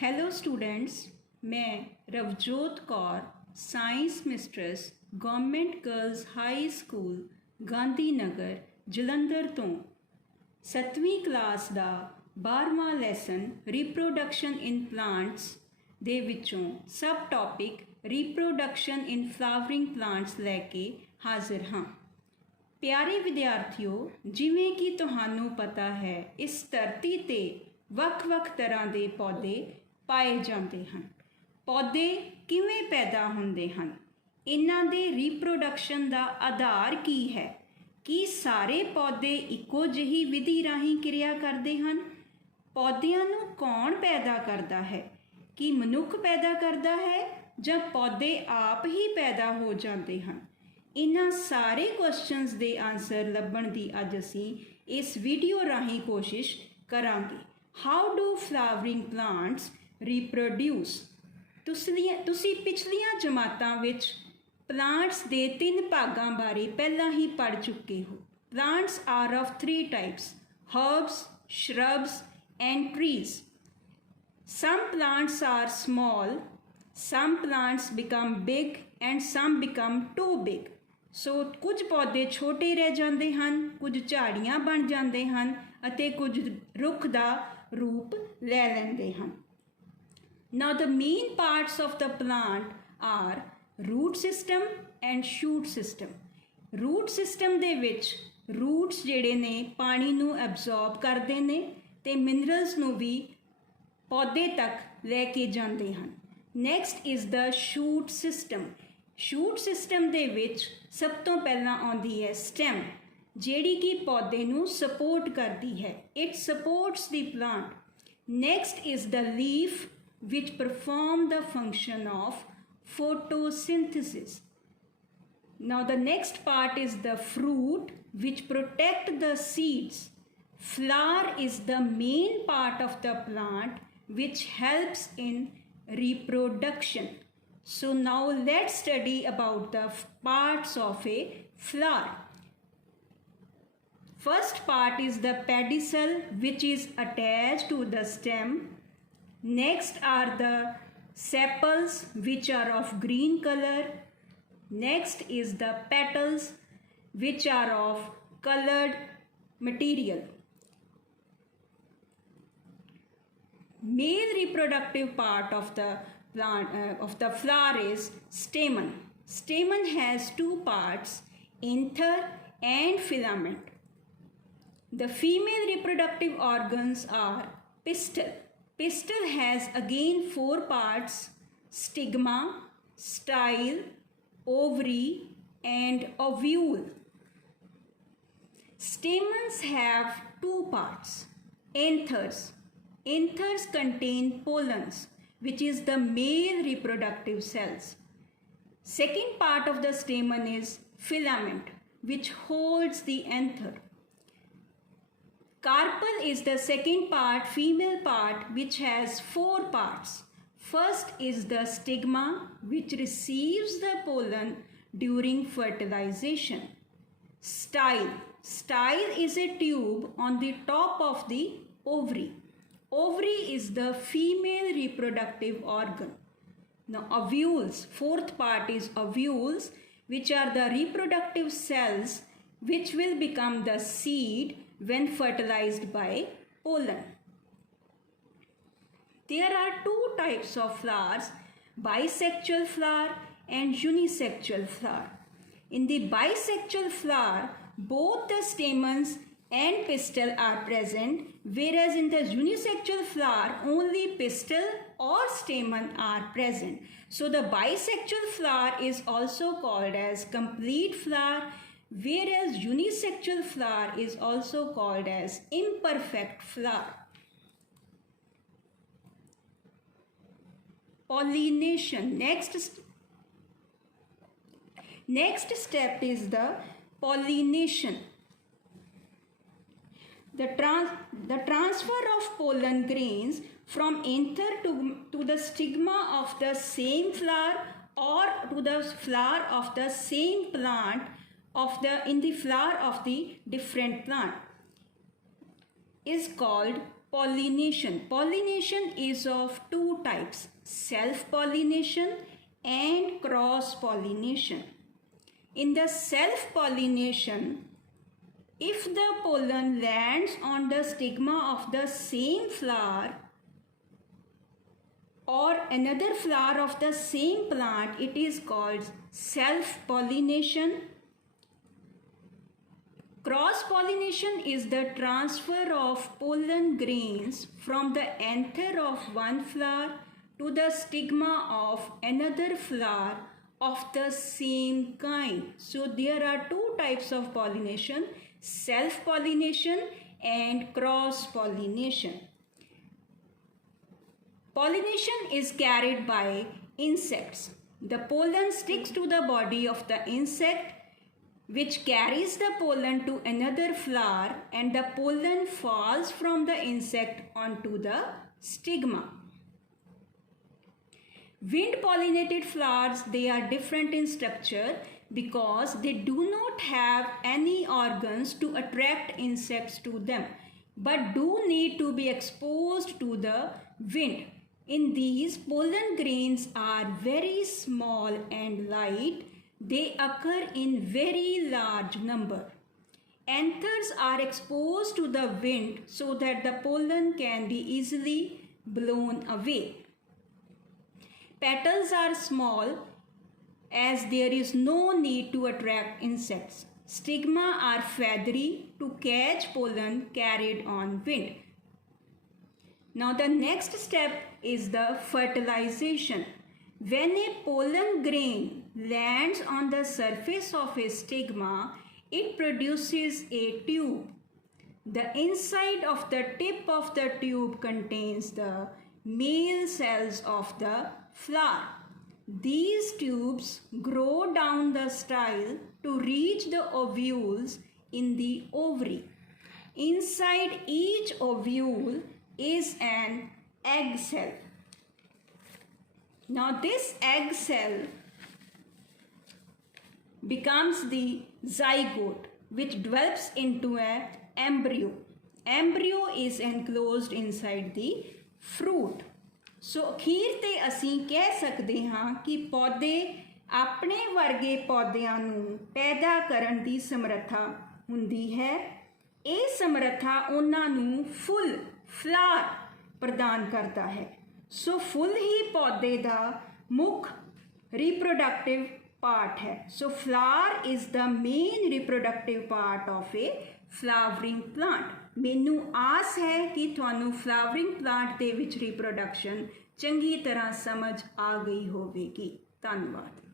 Hello students, मैं Ravjot Kaur science mistress government girls high school Gandhi Nagar Jalandhar तो 7वीं क्लास ਦਾ 12ਵਾਂ ਲੈਸਨ ਰੀਪਰੋਡਕਸ਼ਨ ਇਨ ਪਲਾਂਟਸ ਦੇ ਵਿੱਚੋਂ subtopic reproduction in flowering plants ਲੈ ਕੇ ਹਾਜ਼ਰ ਹਾਂ। ਪਿਆਰੇ ਵਿਦਿਆਰਥੀਓ, ਜਿਵੇਂ ਕਿ ਤੁਹਾਨੂੰ ਪਤਾ ਹੈ, ਇਸ ਧਰਤੀ ਤੇ ਵੱਖ-ਵੱਖ ਤਰ੍ਹਾਂ ਦੇ ਪੌਦੇ ਪਾਏ ਜਾਂਦੇ ਹਨ। ਪੌਦੇ ਕਿਵੇਂ ਪੈਦਾ ਹੁੰਦੇ ਹਨ? ਇਹਨਾਂ ਦੇ ਰੀਪਰੋਡਕਸ਼ਨ ਦਾ ਆਧਾਰ ਕੀ ਹੈ? ਕੀ ਸਾਰੇ ਪੌਦੇ ਇੱਕੋ ਜਿਹੀ ਵਿਧੀ ਰਾਹੀਂ ਕਿਰਿਆ ਕਰਦੇ ਹਨ? ਪੌਦਿਆਂ ਨੂੰ ਕੌਣ ਪੈਦਾ ਕਰਦਾ ਹੈ? ਕੀ ਮਨੁੱਖ ਪੈਦਾ ਕਰਦਾ ਹੈ ਜਾਂ ਪੌਦੇ ਆਪ ਹੀ ਪੈਦਾ ਹੋ ਜਾਂਦੇ ਹਨ? ਇਹਨਾਂ ਸਾਰੇ ਕੁਐਸਚਨਸ ਦੇ ਆਨਸਰ ਲੱਭਣ ਦੀ ਅੱਜ ਅਸੀਂ ਇਸ ਵੀਡੀਓ ਰਾਹੀਂ ਕੋਸ਼ਿਸ਼ ਕਰਾਂਗੇ। How do flowering plants reproduce? ਤੁਸੀਂ ਪਿਛਲੀਆਂ ਜਮਾਤਾਂ ਵਿੱਚ ਪਲਾਂਟਸ ਦੇ 3 ਭਾਗਾਂ ਬਾਰੇ ਪਹਿਲਾਂ ਹੀ ਪੜ੍ਹ ਚੁੱਕੇ ਹੋ। Plants are of 3 types: herbs, shrubs and trees. Some plants are small, some plants become big and some become too big. ਸੋ ਕੁਝ ਪੌਦੇ ਛੋਟੇ ਰਹਿ ਜਾਂਦੇ ਹਨ, ਕੁਝ ਝਾੜੀਆਂ ਬਣ ਜਾਂਦੇ ਹਨ ਅਤੇ ਕੁਝ ਰੁੱਖ ਦਾ ਰੂਪ ਲੈ ਲੈਂਦੇ ਹਨ। Now the main parts of the plant are root system and shoot system. Root system ਦੇ ਵਿੱਚ roots ਜਿਹੜੇ ਨੇ ਪਾਣੀ ਨੂੰ absorb ਕਰਦੇ ਨੇ ਤੇ minerals ਨੂੰ ਵੀ ਪੌਦੇ ਤੱਕ ਲੈ ਕੇ ਜਾਂਦੇ ਹਨ। Next is the shoot system. Shoot system ਦੇ ਵਿੱਚ ਸਭ ਤੋਂ ਪਹਿਲਾਂ ਆਉਂਦੀ ਹੈ ਸਟੈਮ, ਜਿਹੜੀ ਕਿ ਪੌਦੇ ਨੂੰ ਸਪੋਰਟ ਕਰਦੀ ਹੈ। It sports the plant. Next is the leaf which perform the function of photosynthesis. Now the next part is the fruit which protect the seeds. Flower is the main part of the plant which helps in reproduction. So now let's study about the parts of a flower. First part is the pedicel, which is attached to the stem. Next are the sepals, which are of green color. Next is the petals, which are of colored material. Male reproductive part of the plant of the flower is stamen. Stamen has 2 parts, anther and filament. The female reproductive organs are pistil. Pistil has again 4 parts: stigma, style, ovary and ovule. Stamens have 2 parts, anthers. Anthers contain pollens, which is the male reproductive cells. Second part of the stamen is filament, which holds the anther. Carpel is the second part, female part, which has 4 parts. First is the stigma, which receives the pollen during fertilization. Style. Style is a tube on the top of the ovary. Ovary is the female reproductive organ. Now ovules, 4th part is ovules, which are the reproductive cells which will become the seed when fertilized by pollen. There are 2 types of flowers: bisexual flower and unisexual flower. In the bisexual flower, both the stamens and pistil are present, whereas in the unisexual flower, only pistil or stamen are present. So the bisexual flower is also called as complete flower, whereas unisexual flower is also called as imperfect flower. Pollination. Next step is the pollination. The transfer of pollen grains from anther to the stigma of the same flower or to the flower of the same plant in the flower of the different plant is called pollination. Pollination is of two types, self-pollination and cross-pollination. In the self-pollination, if the pollen lands on the stigma of the same flower or another flower of the same plant, it is called self-pollination. Cross-pollination is the transfer of pollen grains from the anther of one flower to the stigma of another flower of the same kind. So there are two types of pollination, self-pollination and cross-pollination. Pollination is carried by insects. The pollen sticks to the body of the insect, which carries the pollen to another flower, and the pollen falls from the insect onto the stigma. Wind pollinated flowers, they are different in structure because they do not have any organs to attract insects to them, but do need to be exposed to the wind. In these, pollen grains are very small and light. They occur in very large number. Anthers are exposed to the wind so that the pollen can be easily blown away. Petals are small as there is no need to attract insects. Stigma are feathery to catch pollen carried on wind. Now the next step is the fertilization. When a pollen grain lands on the surface of a stigma, it produces a tube. The inside of the tip of the tube contains the male cells of the flower. These tubes grow down the style to reach the ovules in the ovary. Inside each ovule is an egg cell. Now this egg cell becomes the zygote, which develops into an embryo. Embryo is enclosed inside the fruit. सो अखीर ते असीं कह सकते हाँ कि पौधे अपने वर्गे पौधिਆਂ ਨੂੰ पैदा ਕਰਨ ਦੀ ਸਮਰੱਥਾ ਹੁੰਦੀ ਹੈ। ਇਹ ਸਮਰੱਥਾ ਉਹਨਾਂ ਨੂੰ ਫੁੱਲ ਫਲਾਰ ਪ੍ਰਦਾਨ ਕਰਦਾ ਹੈ। ਸੋ ਫੁੱਲ ਹੀ ਪੌਦੇ ਦਾ ਮੁੱਖ reproductive part है. So flower is the main reproductive part of a flowering plant. ਮੈਨੂੰ ਆਸ ਹੈ ਕਿ ਤੁਹਾਨੂੰ flowering plant ਦੇ ਵਿੱਚ reproduction ਚੰਗੀ ਤਰ੍ਹਾਂ ਸਮਝ ਆ ਗਈ ਹੋਵੇਗੀ। ਧੰਨਵਾਦ।